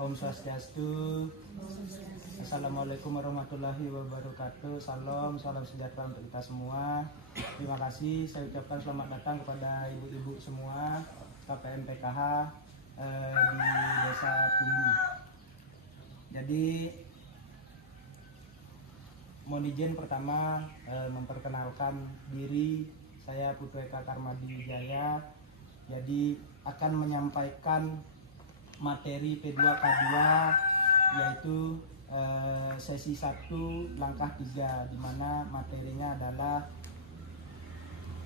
Om Swastiastu. Assalamualaikum warahmatullahi wabarakatuh. Salam sejahtera untuk kita semua. Terima kasih, saya ucapkan selamat datang kepada ibu-ibu semua KPM PKH di Desa Tumbu. Jadi mohon izin pertama memperkenalkan diri, saya Putu Eka Karmadi Wijaya. Jadi akan menyampaikan materi P2K2 yaitu sesi 1 langkah 3, di mana materinya adalah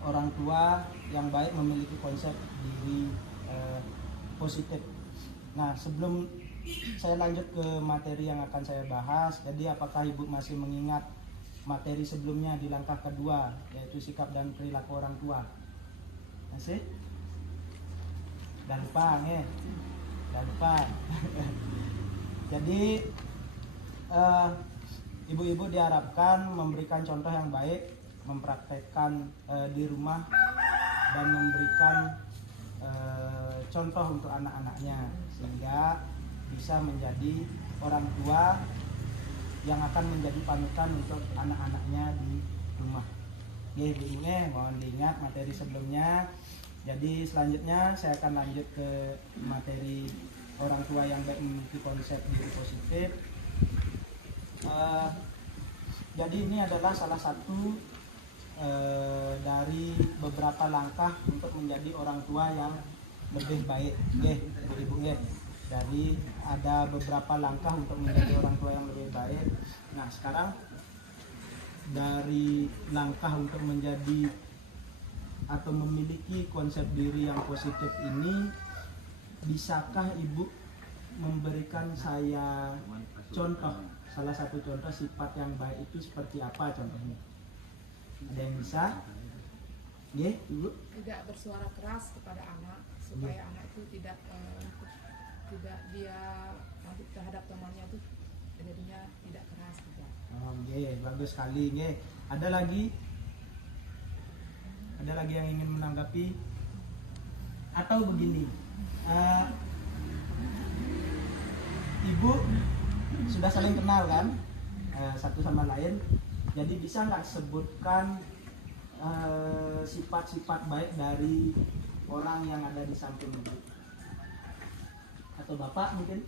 orang tua yang baik memiliki konsep diri positif. Nah, sebelum saya lanjut ke materi yang akan saya bahas, jadi apakah ibu masih mengingat materi sebelumnya di langkah kedua, yaitu sikap dan perilaku orang tua? Masih? Dan lupa, jangan lupa. Jadi ibu-ibu diharapkan memberikan contoh yang baik, mempraktekkan di rumah, dan memberikan contoh untuk anak-anaknya, sehingga bisa menjadi orang tua yang akan menjadi panutan untuk anak-anaknya di rumah. Ibu-ibu, mohon diingat materi sebelumnya. Jadi selanjutnya saya akan lanjut ke materi orang tua yang baik memiliki konsep diri positif. Jadi ini adalah salah satu dari beberapa langkah untuk menjadi orang tua yang lebih baik, ibu-ibu. Jadi ada beberapa langkah untuk menjadi orang tua yang lebih baik. Nah, sekarang dari langkah untuk menjadi atau memiliki konsep diri yang positif ini, bisakah ibu memberikan saya contoh, salah satu contoh sifat yang baik itu seperti apa contohnya? Ada yang bisa? Ibu? Tidak bersuara keras kepada anak, supaya anak itu tidak dia terhadap temannya itu jadinya tidak keras juga. Bagus sekali. Ada lagi yang ingin menanggapi? Atau begini, ibu sudah saling kenal kan, satu sama lain. Jadi bisa nggak sebutkan sifat-sifat baik dari orang yang ada di samping ibu? Atau bapak mungkin?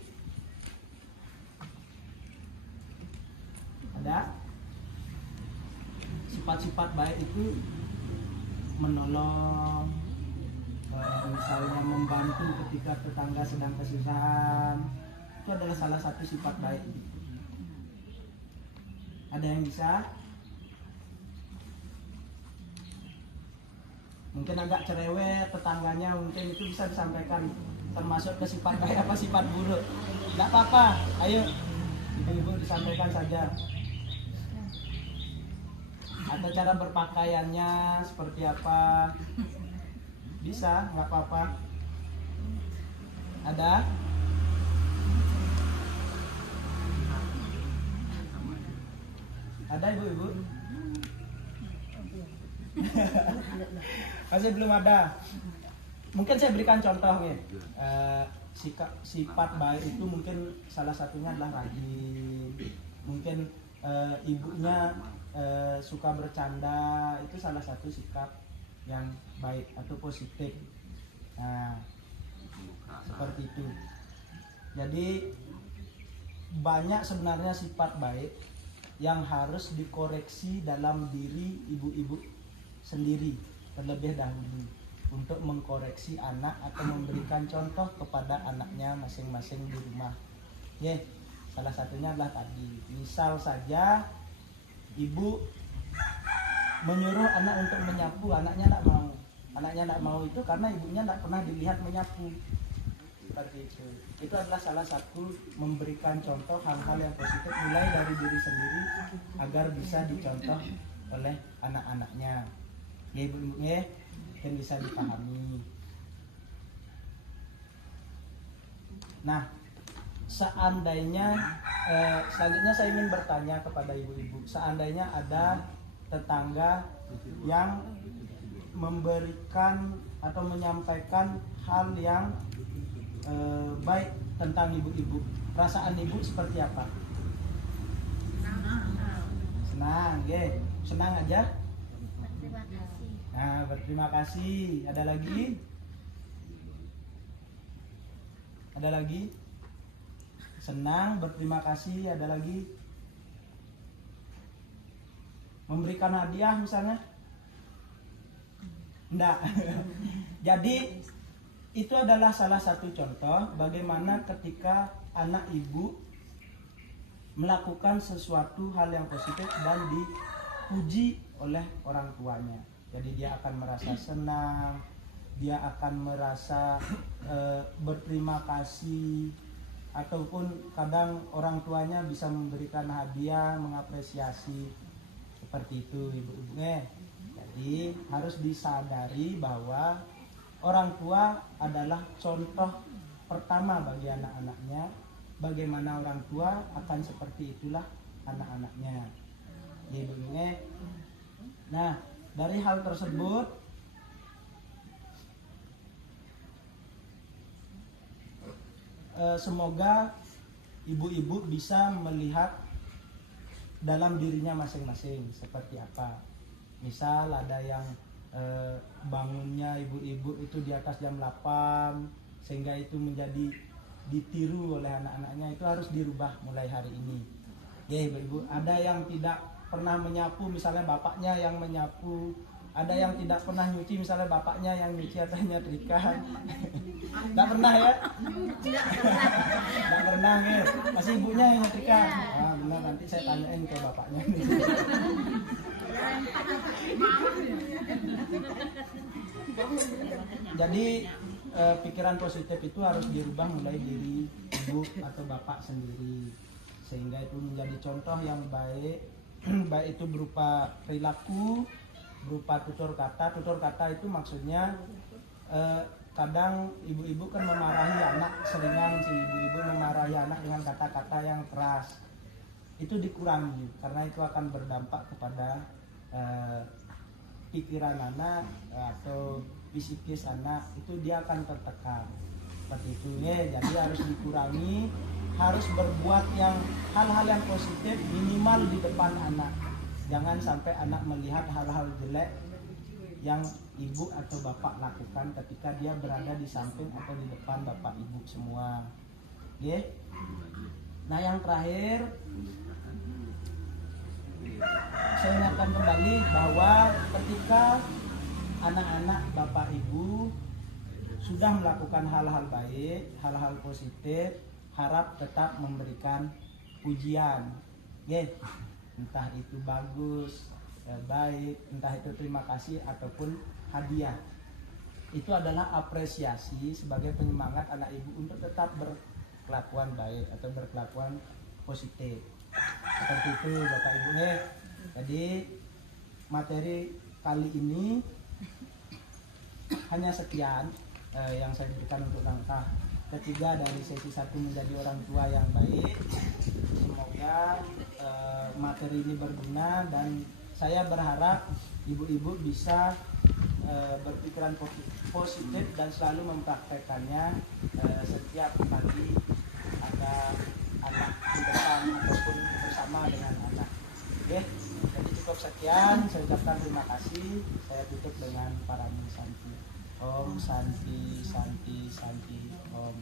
Ada? Sifat-sifat baik itu menolong, misalnya membantu ketika tetangga sedang kesusahan, itu adalah salah satu sifat baik. Ada yang bisa? Mungkin agak cerewet tetangganya, mungkin itu bisa disampaikan termasuk ke sifat baik apa sifat buruk. Tidak apa-apa, ayo ibu-ibu disampaikan saja. Atau cara berpakaiannya seperti apa, bisa, nggak apa-apa. Ada? Ada ibu-ibu? Masih belum ada. Mungkin saya berikan contoh nih. Sifat baik itu mungkin salah satunya adalah rajin. Mungkin ibunya suka bercanda, itu salah satu sikap yang baik atau positif. Nah, seperti itu. Jadi banyak sebenarnya sifat baik yang harus dikoreksi dalam diri ibu-ibu sendiri terlebih dahulu untuk mengkoreksi anak atau memberikan contoh kepada anaknya masing-masing di rumah. Salah satunya adalah tadi, misal saja ibu menyuruh anak untuk menyapu, anaknya tidak mau itu karena ibunya tidak pernah dilihat menyapu. Seperti itu adalah salah satu memberikan contoh hal-hal yang positif mulai dari diri sendiri agar bisa dicontoh oleh anak-anaknya. Ibu, mungkin bisa dipahami. Nah, seandainya selanjutnya saya ingin bertanya kepada ibu-ibu, seandainya ada tetangga yang memberikan atau menyampaikan hal yang baik tentang ibu-ibu. Perasaan ibu seperti apa? Senang, ya. Senang aja. Berterima kasih. Nah, berterima kasih. Ada lagi? Ada lagi? Senang, berterima kasih. Ada lagi? Memberikan hadiah misalnya? Enggak. Jadi itu adalah salah satu contoh bagaimana ketika anak ibu melakukan sesuatu hal yang positif dan dipuji oleh orang tuanya. Jadi dia akan merasa senang, dia akan merasa berterima kasih, ataupun kadang orang tuanya bisa memberikan hadiah, mengapresiasi seperti itu ibu-ibunya. Jadi harus disadari bahwa orang tua adalah contoh pertama bagi anak-anaknya. Bagaimana orang tua akan seperti itulah anak-anaknya. Ibu-ibunya. Nah, dari hal tersebut semoga ibu-ibu bisa melihat dalam dirinya masing-masing seperti apa. Misal ada yang bangunnya ibu-ibu itu di atas jam 8 sehingga itu menjadi ditiru oleh anak-anaknya, itu harus dirubah mulai hari ini. Ya ibu-ibu, ada yang tidak pernah menyapu, misalnya bapaknya yang menyapu. Ada yang tidak pernah nyuci, misalnya bapaknya yang nyuci atau nyetrika. Tidak pernah ya? Tidak pernah ya? Masih ibunya yang nyetrika? Ah, benar, nanti saya tanyain ke bapaknya. Jadi pikiran positif itu harus dirubah mulai dari ibu atau bapak sendiri, sehingga itu menjadi contoh yang baik. Baik itu berupa perilaku, berupa tutur kata. Tutur kata itu maksudnya kadang ibu-ibu kan memarahi anak, seringan si ibu-ibu memarahi anak dengan kata-kata yang keras. Itu dikurangi karena itu akan berdampak kepada pikiran anak atau psikis anak, itu dia akan tertekan seperti itu ya. Jadi harus dikurangi, harus berbuat yang hal-hal yang positif minimal di depan anak. Jangan sampai anak melihat hal-hal jelek yang ibu atau bapak lakukan ketika dia berada di samping atau di depan bapak ibu semua. Oke. Nah, yang terakhir saya ingatkan kembali bahwa ketika anak-anak bapak ibu sudah melakukan hal-hal baik, hal-hal positif, harap tetap memberikan pujian. Entah itu bagus, baik, entah itu terima kasih ataupun hadiah. Itu adalah apresiasi sebagai penyemangat anak ibu untuk tetap berkelakuan baik atau berkelakuan positif. Seperti itu Bapak Ibu. Jadi materi kali ini hanya sekian yang saya berikan untuk langkah ketiga dari sesi 1 menjadi orang tua yang baik. Semoga materi ini berguna dan saya berharap ibu-ibu bisa berpikiran positif dan selalu mempraktekannya setiap kali ada anak di depan ataupun bersama dengan anak. Oke, jadi cukup sekian. Saya ucapkan terima kasih. Saya tutup dengan parami Santi. Om Santi Santi Santi Om.